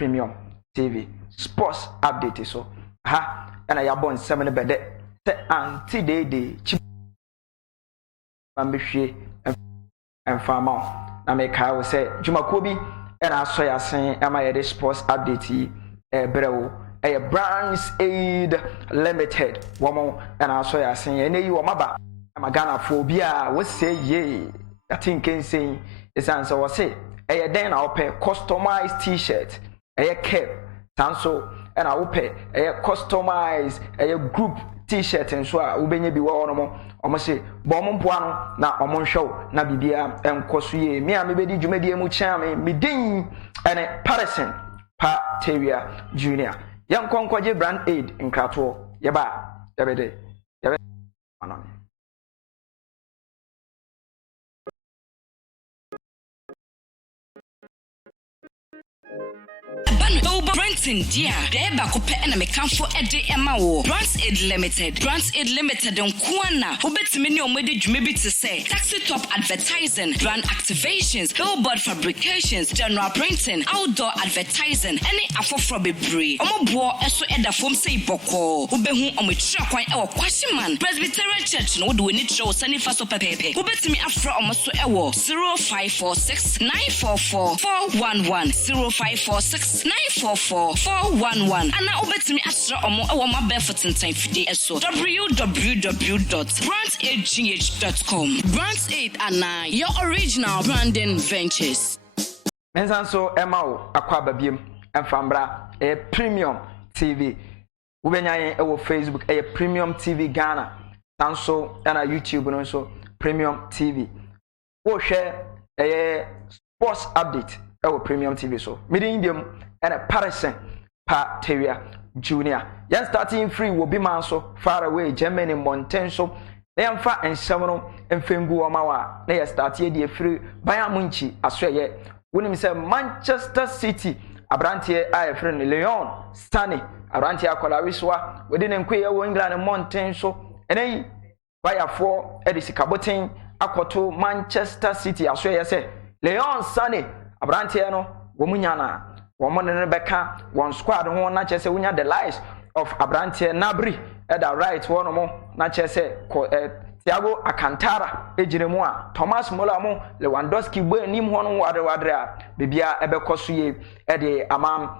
Premium TV sports update so ha na ya bon 7 bede se anti de ambehwe enfama na me kai wo se dwumako bi na aso ya sen ama ye sports update brewo Brands Aid Limited womo na aso ya sen ye yi wo maba magana fo bi a wo se ye I think say is answer was say den na ope customized t-shirt cap tanso and I ope customized group t-shirt and so we benye bi wo no mo omo say bo mo mpoa no na omo hwew na bibia enkoso ye me a me bedi dwumadi mu kya me din ene Patterson Pa Teria Junior yan konkwaje Brand Aid nkrato ye ba yebede anon Brenton dear, Deba Cope and a Mecanfo Ede Emao, Brands Aid Limited, Brands Aid Limited and Kuana, who bet many on maybe to say, taxi top advertising, brand activations, billboard fabrications, general printing, outdoor advertising, any afo from a brie. Omo eso eda from say boko, who be whom on with Traquine or Quashiman, Presbyterian Church, no do we need show Sunny Faso Pepe, who bet me afro almost so ewo 0546 944 411 0546 944 411 and now bet me astra omo e wo ma barefoot time fide eso www.brandsaidgh.com Brands Aid and your original branding ventures mensan so emao akwa babiem emfambra Premium TV ubenya yen e wo Facebook Premium TV Ghana tanso na YouTube no so Premium TV wo hwe sports update e wo Premium TV so midin dem and a Patterson Pa Teria Junior. Yan starting free will be man so far away Germany Mountain so they am far and several and Fembu Amawa. They start here free Bayern Munich Australia. When him say Manchester City Abrantie I friend Leon Stanley Abrantie Akolariswa within Enquire England Mountain so and then via 4 Edisi Kabotin Akoto Manchester City Australia say Leon Stanley Abrantie no womunyana woman Rebecca one squad ho na chese wunya the lives of Abrantie Nabri at the right one mo na chese Thiago Alcantara ejiremu a Thomas Muller mo Lewandowski bo nim ho no wadre a bibia ebekoso ye e de amam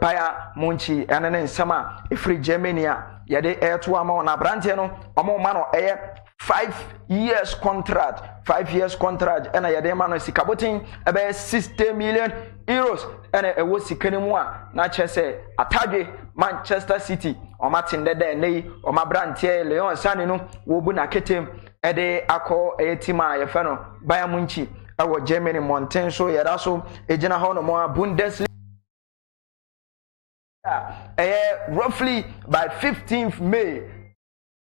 Bayern Munich enene nsama efri Germany a ye de to ama na Abrantie no omo ma no 5 years contract and I had man sikabotin about 60 million euros and a was sikanemu a na chese atadwe Manchester City o Martin de nei o Mabrantie Leon Sane no wo bu na ketem e de akọ etima ye fe no Bayern Munich awo Germany Mountain so yada so ejina ho no mo Bundesliga roughly by 15th May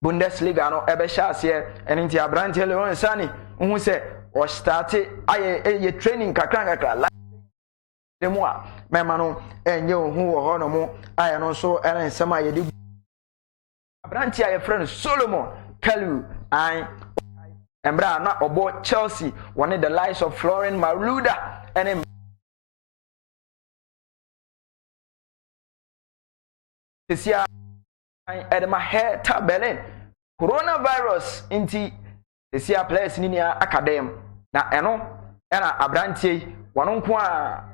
Bundesliga no ebe shase ene nti Abrantie Leon Sane who say or started a training kakra the moi memano and you who or no more I and also and some I did Abrantie a friend Solomon Kalu I Embra na obo Chelsea one of the lives of Florent Malouda and this year at my hair tabelin coronavirus inti this year players ni academy na eno na Abrantie wano nko a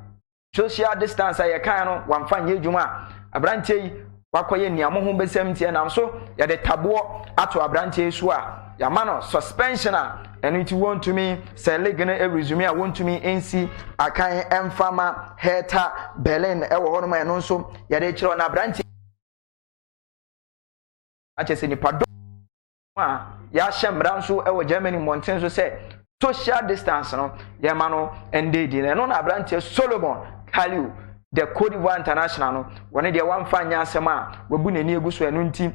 social distance aye kan no wamfa nye dwuma Abrantie wakoye niamo ho besem tie na so ya de tabo ato Abrantie so a ya mano suspension a eno it want to me say league na resume a want to me NC akan emfama Hertha Berlin e wo hono ma eno so ya de kire na Abrantie achese ni pado ya shembra nso e wo Germany Mountain so say social distance no ya mano ende di no na Abrantie Solomon Kaliu the Cote d'Ivoire international no woni de wan fanya asema wabu nani eguso enu nti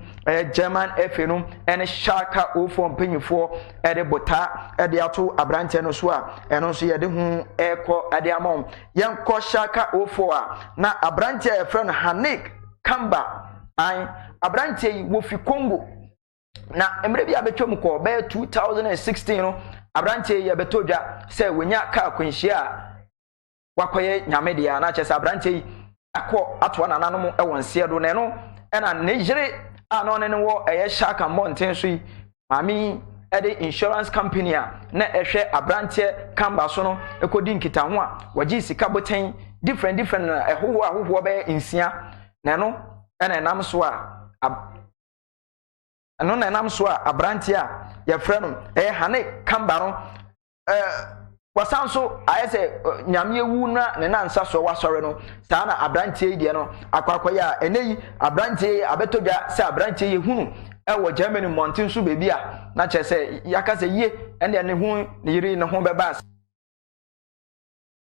German FA no ene Schalke 04 mpanyifo e de bota e de ato Abrantie no so a eno so ye de hu ekọ ade amon yen kọ Schalke 04 a na Abrantie e friend Hanik Kamba an Abrantie wo fi Congo na emre bia betwam ko be 2016 no Abrantie ye betodwa se wonya ka kwenhia wakoye nyamedia na chese Abrantie akọ ato nananom e won se do ne no e na ne yire a no ne wo eye shark and mountain so yi mami e de insurance company a na ehwe abrante kamba so no ekodi nkita ho a waji sika boten different ahoho be insia na no e na nam so a ano na nam so a abrante a ye frɛ no hane kamba no wasanso ayese nyame ewu na ne nansa so wasɔre no saa na abrante die no akwakwaya eneyi abrante abetodwa se abrante ye hunu wo Germany mountain so bebi a na kyerɛ sɛ yakasa yie ene ne hu ne yiri ne ho beba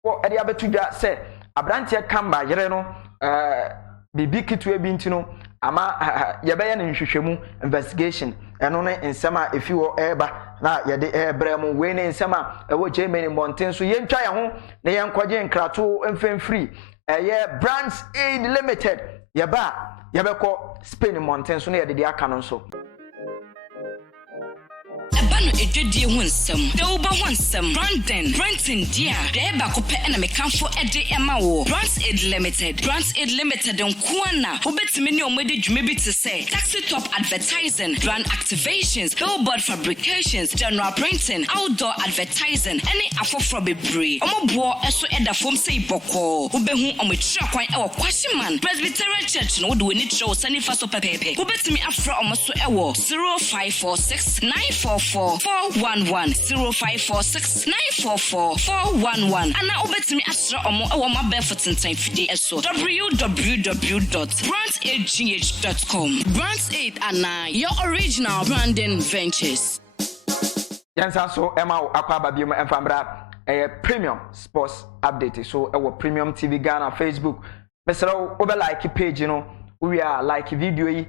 wo ede abetodwa se abrante kamba yere no bibi kitwe bi ntino ama yɛbɛyɛ ne nhwehwɛmu investigation ɛno ne nsɛm a efi wɔ ɛba na yɛde ɛbrɛ mu we ne nsɛm a ɛwɔ Germany mountain so yɛntwa yɛn ho na yɛnkɔgye nkrato mfemfiri ɛyɛ Brands Aid Limited yɛbɛkɔ Spain mountain so na yɛde de aka no so no edwedie ho nsɛm de wo ba ho nsɛm Brenton dia de ba ko pɛ na mekanfo ede ema wo Brands Aid Limited nkoana wobetimi ne omede dwuma bi te sɛ taxi top advertising, brand activations, billboard fabrications, general printing, outdoor advertising any afofro bebre omobo eso eda fom sei bɔkɔ wobehu omotira kwan ɛwɔ Kwashiman Presbyterian Church no wode woni tro sani fa so pepepe wobetimi afra omoso ɛwɔ 0546 944 411 0546 944 411 ana obetimi asra omo ewo mabefo tenten fide eso www.brandsaidgh.com. Brands Aid ana your original branding ventures. Yansa so ema akwa babiem emfambra premium sports update so ewo Premium TV Ghana Facebook mesero obe like page no we are like video yi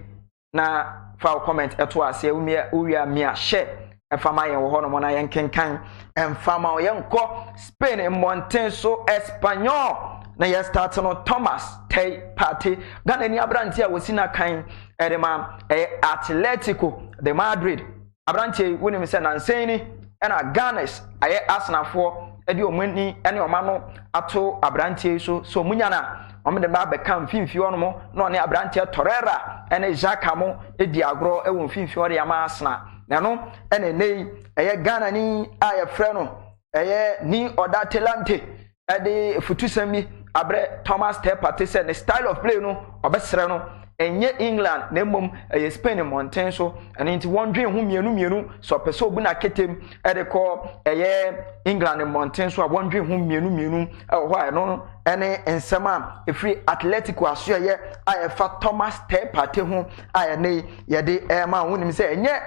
na fa comment eto ase we are me share efama yen wo ho no mo na yen kenkan emfama yen ko Spain Mountain so Espanyol na yen start no Thomas Tay Party Ghana ni abranti a wosina kan edema Atletico de Madrid abranti woni me se nansen ni na Ganes aye Arsenal fo edi omani ene omano ato abranti so munya na omde ba be kan finfi ono mo na ne abranti Torreira ene Xhaka mo edi agro ewo finfi ore ya ma Arsenal na no ene nei eye Ghana ni aye frɛ no eye ni oda talente ede futusami abre Thomas Tay Partey said the style of play no obesere no enye England na mom Spain Mountain so and into one dream hu mienu so pese obu na ketem ede ko England Mountain so one dream hu mienu why no ene ensema efri Atletico aso ye ayefa Thomas Tay Partey hu aye ne ye de ma hunim se enye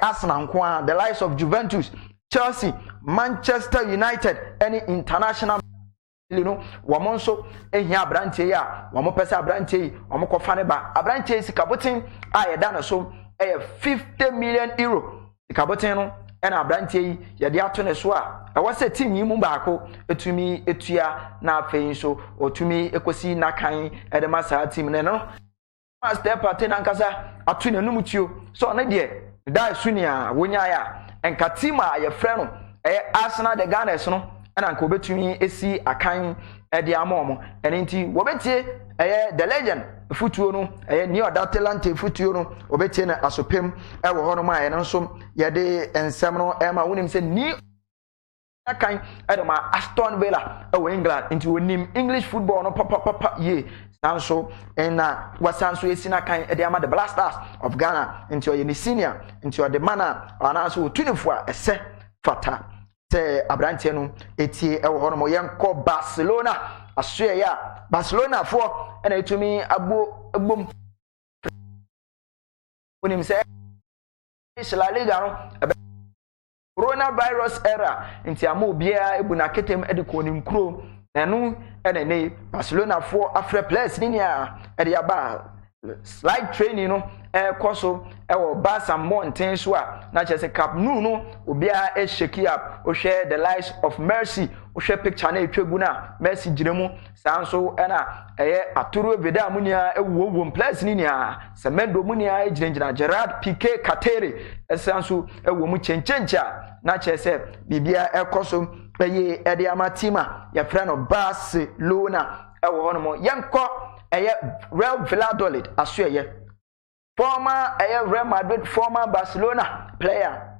Arsenal nko the likes of Juventus, Chelsea, Manchester United any international woman so ehia abrante ya womo pesa abrante yi womo kofa ne ba abrante sikabotin aye da na so 50 million euro sikabotin no na abrante yi ye de ato ne so a wose team yi mu baako etumi etua na afein so otumi ekosi na kan de masa team ne no Master Party na nkasa atu ne num tuo so ne de da sunia wonya ya enka team a ye frɛ no Arsenal de Gunners no na nka obetumi esi akan ede amomo ene nti wobetie the legend futuo no ni oda talent futuo no obetie na asopem wo ho no ma no nso ye de ensem no ma wonim se ni akan ede ma Aston Villa England nti wonim English football no papa ye sanso na wasanso esi na kan ede ama the Blasters of Ghana nti oye ni senior nti o de mana ana so tunifo a ese fata se abrante no etie ewo ho no mo yenko Barcelona asoe ya Barcelona fo na etumi agbom onim se La Liga no coronavirus era nti ama obia ebuna ketem ediko nim kro na no ene Barcelona fo afre players ni ya ede ya ba slide training no koso ewo Barca Mountain so a na chese Camp Nou no obia shake up o share the lives of Mercy o share picture na etwegu na Mercy giremu sanso na aturu vida munia ewuwo place ni nia Semedo munia ejinjina Gerard Piqué Kateri sanso ewo mu chenchencha na chese bibia ekoso eye ede amatima ya frɛ no Barcelona ɛwɔ hɔ no mo yɛnkɔ Real Valladolid aso ɛyɛ former Real Madrid former Barcelona player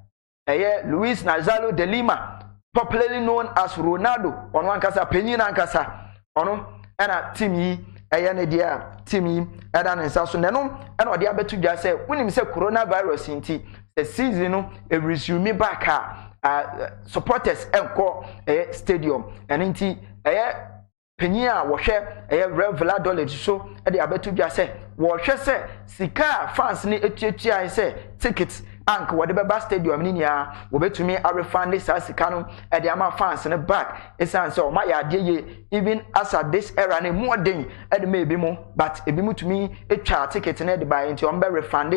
Luis Nazario de Lima, popularly known as Ronaldo, on one kasa penny nankasa ono ɛna team yi ne dia team yi ɛda ne nsa so nanom ɛna ɔde abetu dwa sɛ wonim sɛ coronavirus nti the season no resume back supporters enko stadium ɛne nti penny a wɔhwɛ Real Valladolid so ɛde abetu dwa sɛ wɔhwɛ sɛ sika fans ne etuatua sɛ tickets ank wode beba stadium ni nia wobetumi a refund sa sika no e de ama fans ne back esan se o ma ya de ye even as at this era ne more den e de maybe mo but ebi mutumi etwa ticket ne de buy nti on be refund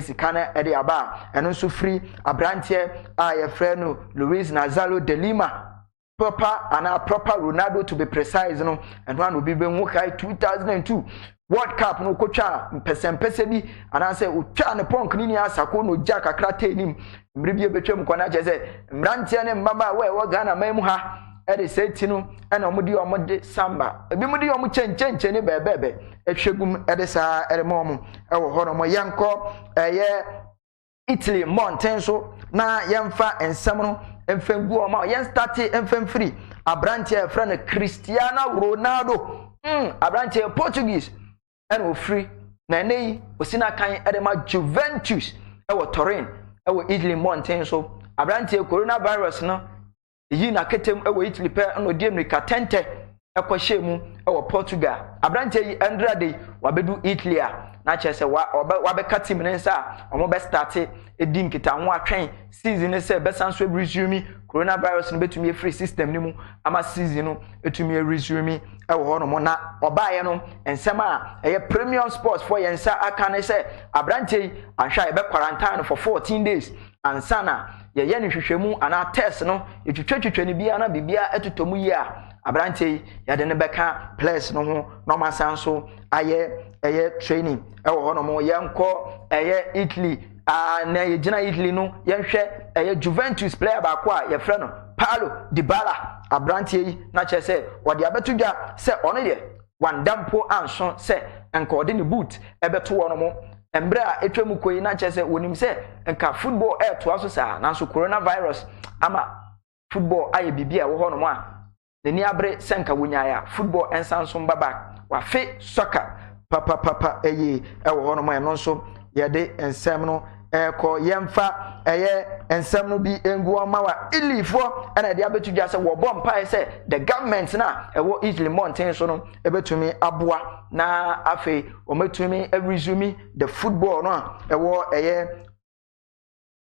sika na e de aba eno so free abrantie a ye frɛ no Luis Nazario de Lima proper Ronaldo to be precise no and one will be when 2002 World Cup no kocha mpese bi anase utwa ne ponk ni asako no ja kakra tenim mribie betwam kwana cheze mrantie ne mbaba we Ghana mamu ha e de seti no e na omudi omode samba ebi mudi omu chenchenche ne bebebe ehwegum e de saa e mom e wo ho no mo yenko ye Italy mountain so na yemfa ensam no emfengu o ma yen start emfem free abrantie friend Cristiano Ronaldo abrantie Portuguese and free na nei osina kan edema Juventus e Turin e Italy mountain so abrantie coronavirus no yi na ketem e Italy pe no di America tente e kwahye mu e Portugal abrantie yi Andrade wabedu Italy a na chese wabeka team ne nsa omo be start edi nkita ho atwen season ne se be sanso resume coronavirus no betumi free system ni mu ama season no etumi resume e wo no mo na obaye no ensem a premium sports for yensa aka ne se abrantie ahwa be quarantine for 14 days ansana ye ne hwehwemu ana test no etwetwetwe ne bia na bibia etotomu yi a abrantie ya de ne beka players no ho no masanso training e wo no mo yenko Italy na yegina Italy no yenhwe Juventus player ba ko a ye frɛ no Paulo Dybala abrantie yi na che se wode abetu dwa se ono de wandampo anso se enka ode ne boot ebeto wo no mo embre a etwemu koyi na che se wonim se enka football to aso sa na so coronavirus ama football aye bibia wo ho no mo a nani abre se enka wonyaaya football ensanso mbaba wa fe soccer papa e wo ho no mo no so yede ensem no ko yemfa ensem no bi engu amawa ilifo na de abetu dwa se wo bom pae se the government na wo Italy mountain so no ebetumi aboa na afi o metumi resume the football no wo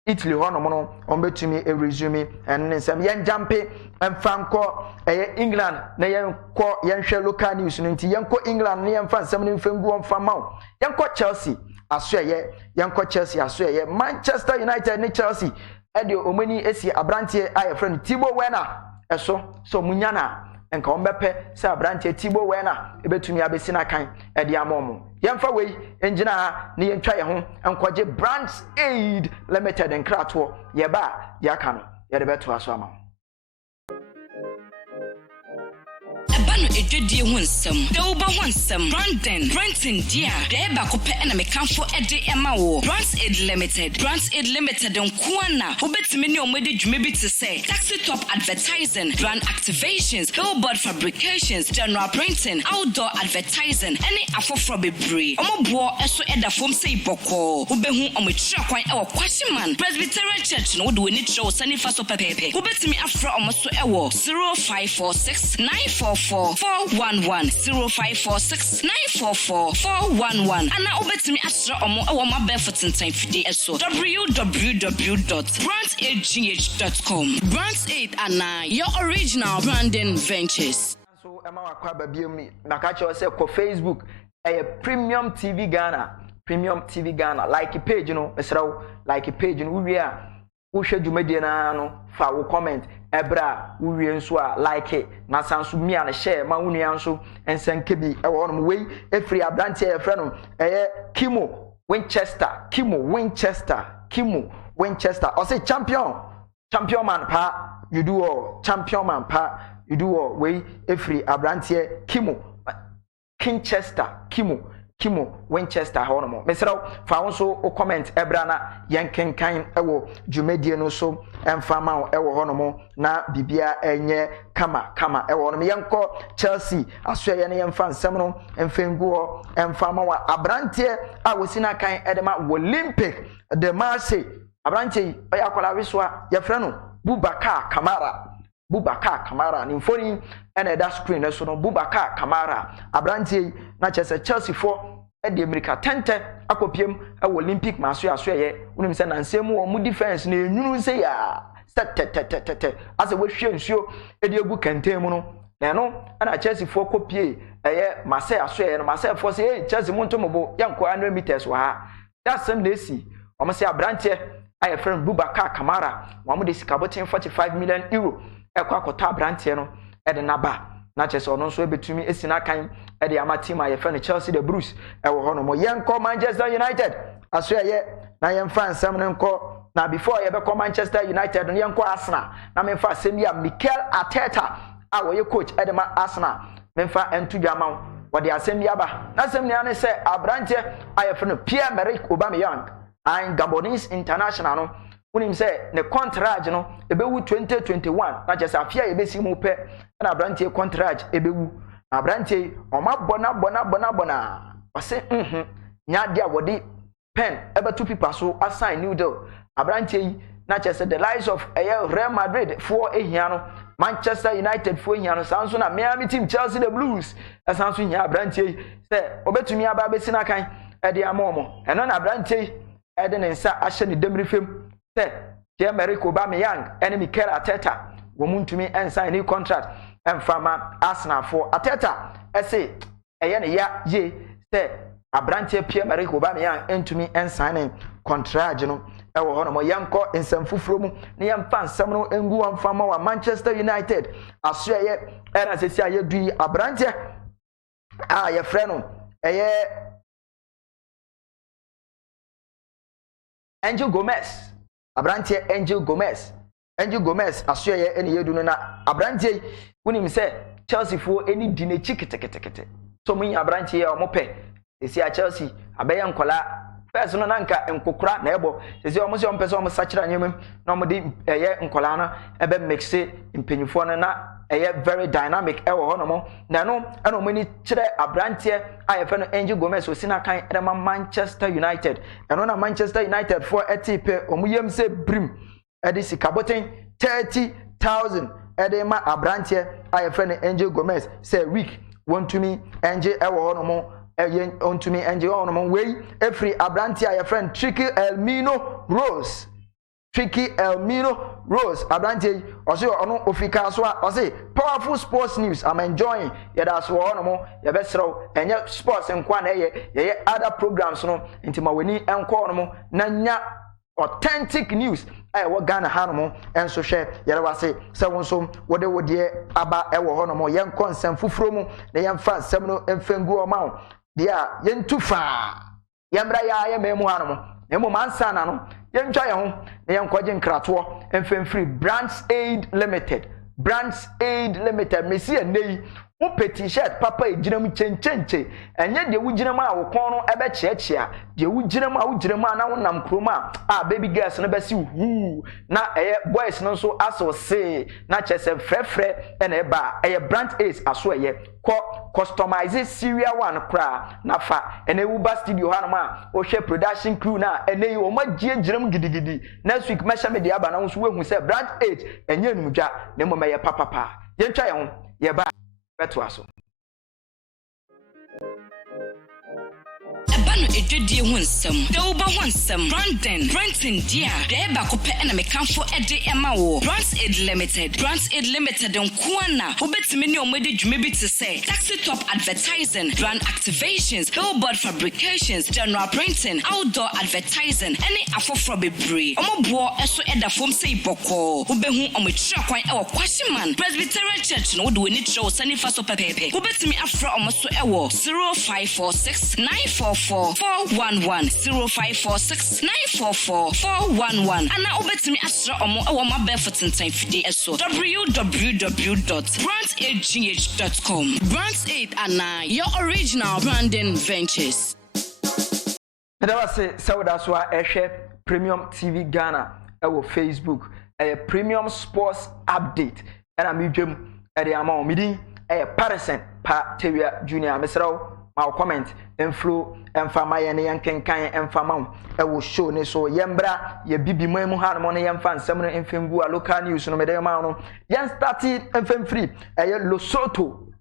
Italy ho no mo no o betumi resume en ensem yen jampe emfanko England na yenko yenhwe local news no nti yenko England na yemfa ensem no mfengu omfa mawo yenko Chelsea asoye yanko Chelsea asoye Manchester United ne Chelsea ede omani esi abrantie aye friend Thibaut Werner eso so munyana enka ombepe se abrantie Thibaut Werner ebetumi abesi na kan ede amomo yemfa wei engina ha ne yentwa ye ho enkoje Brands Aid Limited enkrato ye ba yaka no ye de beto aso ama edwedie ho nsɛm da wo ba ho nsɛm Renton dia da ba ko pɛ na mekanfo ede ema wo Brands Aid Limited nkoana wobetimi ne omede dwuma bi te sɛ taxi top advertising, brand activations, billboard fabrications, general printing, outdoor advertising any afofro bebre omobo eso eda fom sei boko wobehu omokyira kwan e wo Kwashiman Presbyterian Church no wo de woni kyerɛ wo sani fa so pepepe wobetimi afra omoso e wo 0546 944 411 0546 944 411 ana obetimi asra omo e wo mabefo tenten fide eso www.brandsaidgh.com Brands Aid ana your original branding ventures so ema wakwa babiem na ka che say ko Facebook Premium TV Ghana like page no esrawo like page no wi a wo hwe dwumadie na no fa wo comment ebra wo wie nso a like na sanso mi a na share ma wo nua nso ensanke bi e wo no wei efri abrantie e frɛ no Kimo Winchester o say champion man pa you do all champion man pa you do all wei efri abrantie Kimo Kimo Winchester honomo. Mesra fa wonso o comment ebra na yenkenkan ewo dwumadie no so emfama ewo honomo na bibia enye kama ewo honomo yenko Chelsea asoye ne yemfa nsem no emfenguo emfama wa abrante a wosina kan edema Olympic de Marseille abrante oyakola wisoa yefre no Boubacar Kamara ni mfoni ene da screen na so no Boubacar Kamara abrante na chese Chelsea for e de America tente akopiem e Olympic maso asoye unim se nansem wo mu defense na enwunu se ya tete ase we hwe nsuo e de egu kenten mu no na no na Chelsea for kopie eye Marseille asoye no Marseille for se Chelsea mu ntomobo yanko 100 meters wa ha that same day see omo se abrante aye friend Boubacar Kamara wo mu de sikabotin 45 million euro ekwa akota abrante no e de naba na chese ono so ebetumi esina kan e de ama team aye friend Chelsea the Blues e wo hono mo yenko Manchester United asoye na yemfa nsam ne nko na before ye be ko Manchester United no yenko Arsenal na memfa asem ya Mikel Arteta a wo ye coach e de ma Arsenal memfa entu dwama wo de asem ya ba na asem ne ane se abrante aye friend Pierre-Emerick Aubameyang and Gabonese international no unim se ne contract no ebewu 2021 na just afia ebesi mu pe na abrante contract ebewu abrante oma bona ose nya dia wodi pen ebetu pipa so assign new deal abrante na just the lies of Real Madrid for ehia no Manchester United for ehia no sanso na Miami team Chelsea the Blues sanso nya abrante se obetumi aba besi na kan e de amomo eno na abrante e de nsa ahye ne demrifem se Pierre-Emerick Aubameyang and Mikel Arteta womuntumi ensign new contract emfama Arsenal for Arteta ese eye ne ya ye se abrante Pierre-Emerick Aubameyang entumi ensign contract no ewo hono mo yanko ensem fufuro mu ne yamfa nsem no engu amfama wa Manchester United asoye era sesi aye dui abrante a ye frɛ no eye Angel Gomez abrante Angel Gomez asoye ene yedu no na abrante wonim se Chelsea fo eni di ne chikitekete so mun abrante ye omope esi a Chelsea abeya nkola first no nanka enkokura na ebo esi omo se ompese omo sachira nyemem na omo de eye nkola na ebe mixe impenyufo no na eye very dynamic ewo ho no mo na no ana omo ni kire abrante ayefe no Angel Gomez osina kan edema Manchester United eno na Manchester United for etipe omo yem se brim edi sikaboten 30,000 edema abrante ayefe no Angel Gomez say week want to me Angel ewo ho no mo on to me Angel ho no mo we every abrante ayefe Tricky Elmino Rose abrante ose ono ofika so ose powerful sports news I'm enjoying yeda so ono mo ye besrew enye sports nkwa na ye other programs no ntima weni enko ono mo na nya authentic news wo Ghana ha no mo enso hwe yere wase se wonso wode aba ewo ho no mo ye nko nsem fufuro mu na ye mfa nsem no emfengu o ma wo dia ye ntufa ye mra ye memu ha no mo nemo mansa na no yentwa ye ho na yenkwaje nkrato emfemfiri Brands Aid Limited mesi enei wo petit shirt papa ejinam chenchenche enye de wujinam a wo kon no ebe chiachia de wujinam a wujinam a na wonam kroma a baby girls no besi hu na boys no so aso se na chese frefre na eba Brands Aid aso customize serial one kra na fa ene wuba studio ha no ma o hwe production crew na ene o magie ginam gidigidi next week mesha media aba na so wehu se Brands Aid enye numdwa na mo meye papa yentwa ye ho ye ba beto aso Bano edwedie ho nsɛm da wo ba ho nsɛm Brenton dia da ba ko pɛ na mekanfo ede ema wo Brands Aid Limited nkoana wobetimi ne omede dwuma bi te sɛ taxi top advertising brand activations billboard fabrications general printing outdoor advertising any afofro bebre omobo eso eda fom sei bɔkɔ wobehu omokyira kwan ɛwɔ Kwashiman Presbyterian Church no wode woni kyerɛ wo sani fa so pepepe wobetimi afra omoso ɛwɔ 0546 944 411 0546 944 411 ana obetimi asra omo e wo mabel for tenten fidi eso www.brandagh.com. Brands 8 ana your original branding ventures. Never say Saudaswa Eshe Premium TV Ghana our Facebook a Premium Sports Update and a medium at the amount meeting a Patterson Pa Teria Junior Mesro my comment and flow and fama and yankin kind and fama I will show ne so yembra ye bibi mo han mo ne yemfa nsem no enfengu a local news no mede ma no yan started enfem free a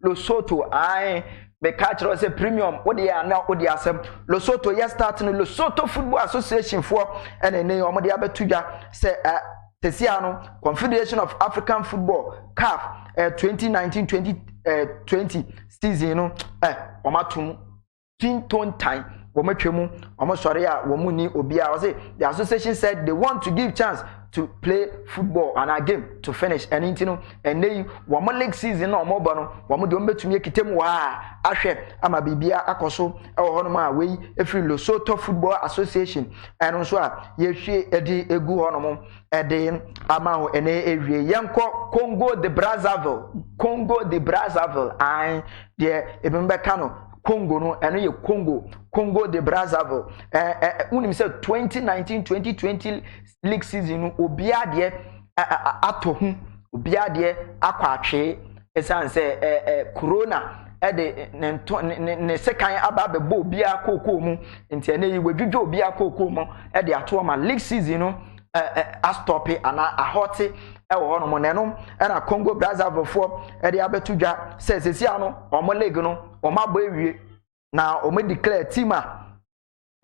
Lesotho I me catch us a premium what they are now what they are some Lesotho yes starting Lesotho Football Association for and a name of the abetuja say Tesiano Confederation of African Football CAF 2019-2020 season no omatum tin time womatwemu omosore womuni obia was the association said they want to give chance to play football and a game to finish and intino and they womo league season no mobo no womo de ombetumi ekitem wa ahwe ama bibia akoso e wo hono ma we efri Lesotho Football Association and so a yehwe edi egu hono mo edi ama ho ene ewie yenko Congo de Brazzaville and de ebembe kano Congo no eno ye Congo de Brazzaville unim say 2019-2020 league season obia de atohu obia de akwatwe esan say corona de ne sekan aba bebo obia kokko mu nti ene yi wadwudwo obia kokko mu de ato ma league season no astop ana ahoti e wo hono mo nenom na Congo Brazzaville for de abetudwa say sesia no omo league no omo abo ewie na omo declare team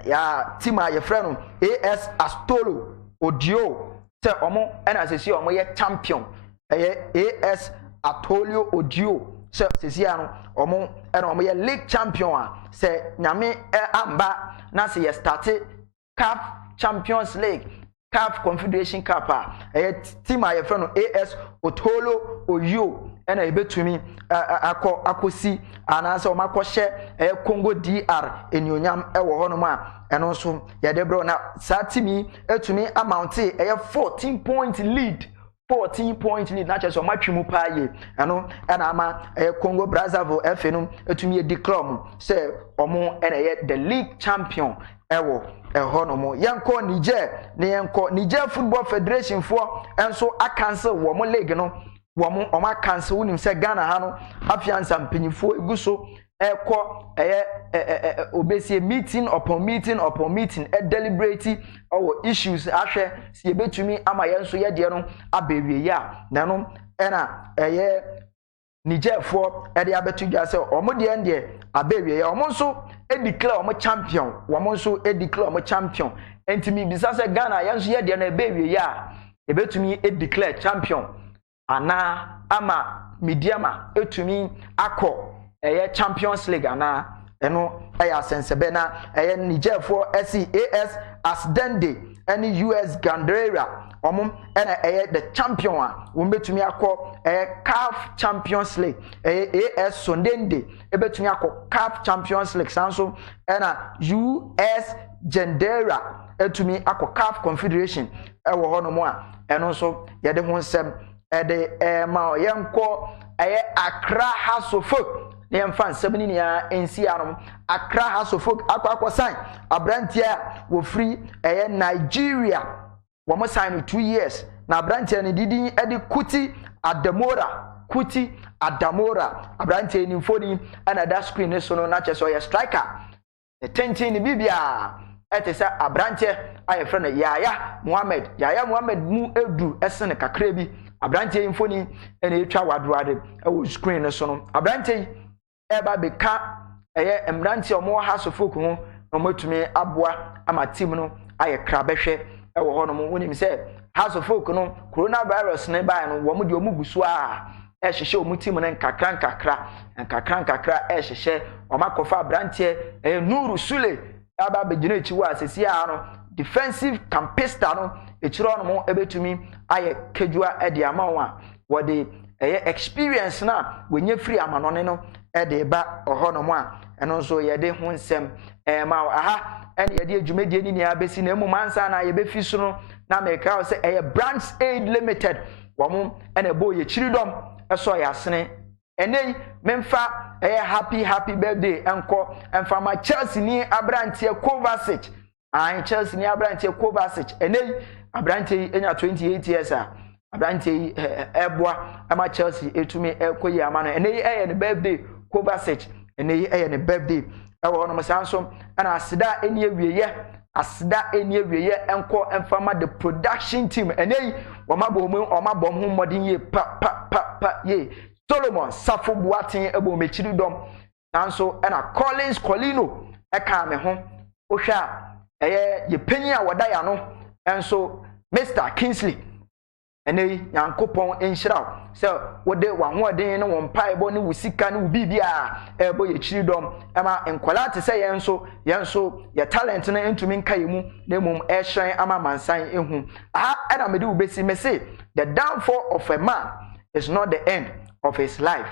ye friend AS Astolo Odio say omo na sesia omo ye champion AS Atolio Odio say sesia no omo na omo ye league champion say nyame amba na say ye start CAF Champions League CAF Confederation Cup team a friend AS Otolo Oyo and a betumi akosi anase o makɔhye Congo DR enyonyam ɛwɔ hɔ no ma ɛno nso yɛde bro na satimi etumi amount 14-point lead na kyerɛ so matwemu pa ye ɛno ɛna ama Congo Brazzaville FA no etumi declare sɛ ɔmo ɛna the league champion ɛwɔ ɛhɔ yanko Niger Football Federation for enso a cancel wo mo league no wo mo o ma cancel wonim se Ghana ha no afiansa mpanyifo eguso ekɔ obesie meeting upon meeting deliberate our issues ahwɛ si ebetumi ama yenso ye de no abewie ya na no ɛna Niger for de abetudwa se o mo de ende abewie ya o mo nso declare omo champion womo nso declare omo champion entimi bisa se Ghana yanso ye de na ebewie ya ebetumi declare champion ana ama mediama etumi akọ Champions League ana eno asensebe na Niger for SCAS Asdende any US Gandera omo ena the champion a wo betumi akọ CAF Champions League AS Sondende ebetumi akọ CAF Champions League sanso ena US Gendera etumi akọ CAF Confederation ewo ho no mo a eno so yede ho nsem ede ma yenko Accra House of Folk ne mfa nsem ni nia ensi anom Accra House of Folk akọ sign abrantia wo free Nigeria wo mo sign 2 years na abrantia ne didi ede Kuti Adamora abrantia ni mfoni ana that screen ne so no na cheso ye striker the tension ni bibia etesa abrantia aye friend Yaya Mohammed mu edu esene kakra bi abrantia mfoni ene etwa wadroade e wo screen ne so no abrantia eba beka emrantia omo House of Folk ho no matumi aboa ama team no aye krabehwe e wo ho no mo wonim se House of Folk no coronavirus ne ba no wo mo de omugusu a ehyehyɛ omu team no nkakra ehyehyɛ o makofa abrantia Nuru Sule aba begina echiwa asesi a no defensive campista no echiro no mo ebetumi aye kedua edi amawo a wo de experience na wenye free amanone no de ba oho no mo a eno nso ye de ho nsem ma aha ene ye de adwumadie ni nia besi na emu mansa na ye be fi so no na meka o se Brands Aid Limited wo ene bo ye chiridom eso ya sene ene memfa happy birthday enko emfa ma Chelsea ni Abrante Kovacic Chelsea ni Abrante Kovacic ene Abrante enya 28 years a Abrante eboa ama Chelsea etumi ekoyi amano ene ne birthday Kovacic ene ne birthday ewo no masanso ana asida eni awieye enko emfama the production team ene omabom hu modin ye pa ye Solomon Safo Boatin ebo mechiri dom nanso na Collins Colino eka me ho ohwa ye panyi a woda ya no enso Mr Kingsley ene yankopon enhyiraw se wode wahoden ne won paebo ne wusika ne ubibia ebo ye chiri dom ema enkwala te se yenso ye talent na entumi nkaye mu na mum ehyen ama mansan ehu aha na mede ubesi me say the downfall of a man is not the end of his life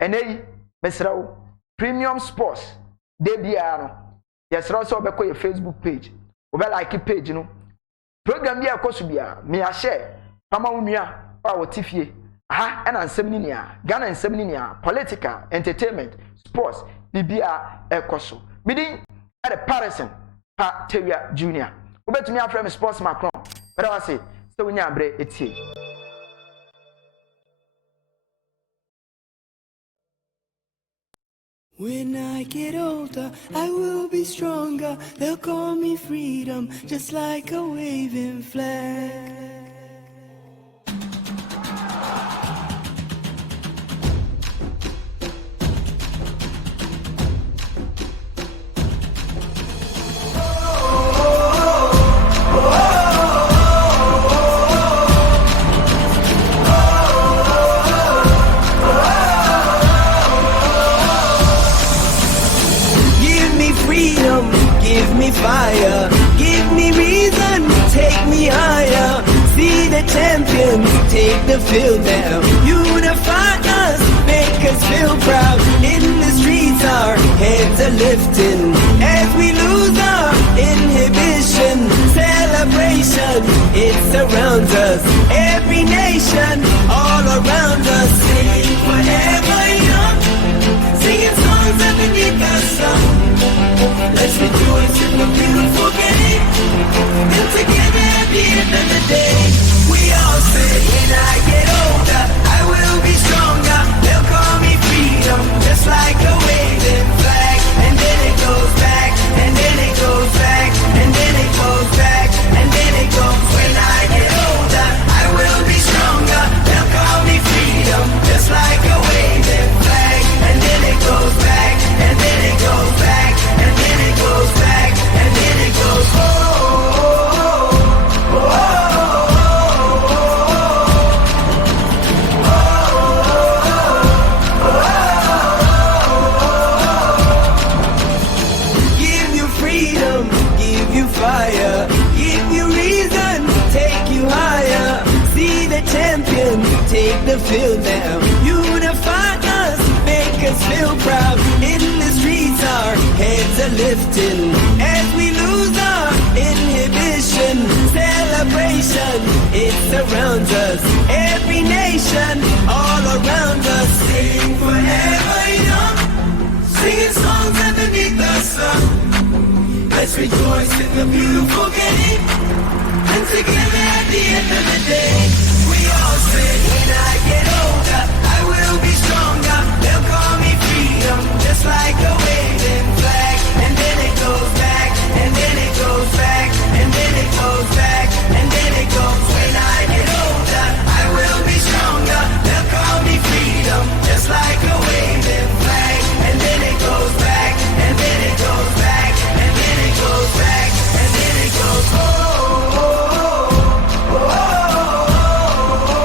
ene mesrawo Premium Sports de bia no yesrawo se obekọ ye Facebook page obe like page no program bia ekoso bia me a share Pama unua pa wotifie aha ena nsem ni nia Ghana nsem ni nia political entertainment sports bibia ekoso midin at Patterson pa Tewia Junior obetumi afrem sports Macron but I say so unya abre etie When I get older, I will be stronger. They'll call me freedom, just like a waving flag. Give me fire, give me reason, take me higher. See the champions take the field now. Unify us, make us feel proud. In the streets our heads are lifting as we lose our inhibition. Celebration, it surrounds us. Every nation, all around us. Sing forever young, singing songs underneath the sun. Let's rejoice in the beautiful game. And together at the end of the day, we all say, when I get older, I will be stronger. They'll call me freedom, just like a waving flag. And then it goes back, and then it goes back, and then it goes back, and then it goes. When I get older, I will be stronger. They'll call me freedom, just like a waving flag. And then it goes back, and then it goes back. And then it goes back, and then it goes, oh, oh, oh, oh. Give you freedom, give you fire, give you reason, take you higher. See the champions take the field now. Unify us, make us feel proud. In the streets our heads are lifting as we lose our inhibition. Celebration, it surrounds us. Every nation, all around us. Sing forever young, singing songs underneath the sun. Let's rejoice in the beautiful game. And together at the end of the day, we all say, when I get older, I will be stronger. They'll call me freedom, just like a waving flag. And then it goes back, and then it goes back, and then it goes back, and then it goes. When I get older, I will be stronger. They'll call me freedom, just like a waving flag. And then it goes back, and then it goes back, and then it goes back, and then it goes. Oh, oh, oh, oh, oh, oh.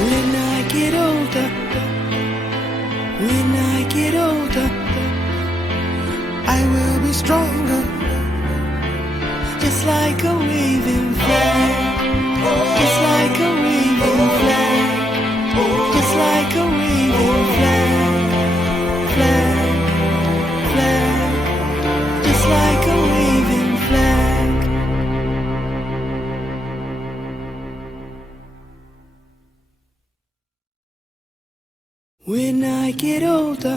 When I get older, when I get older, I will be stronger, just like a waving flag, just like a waving flag, just like a waving flag, flag, flag, just like a waving flag. When I get older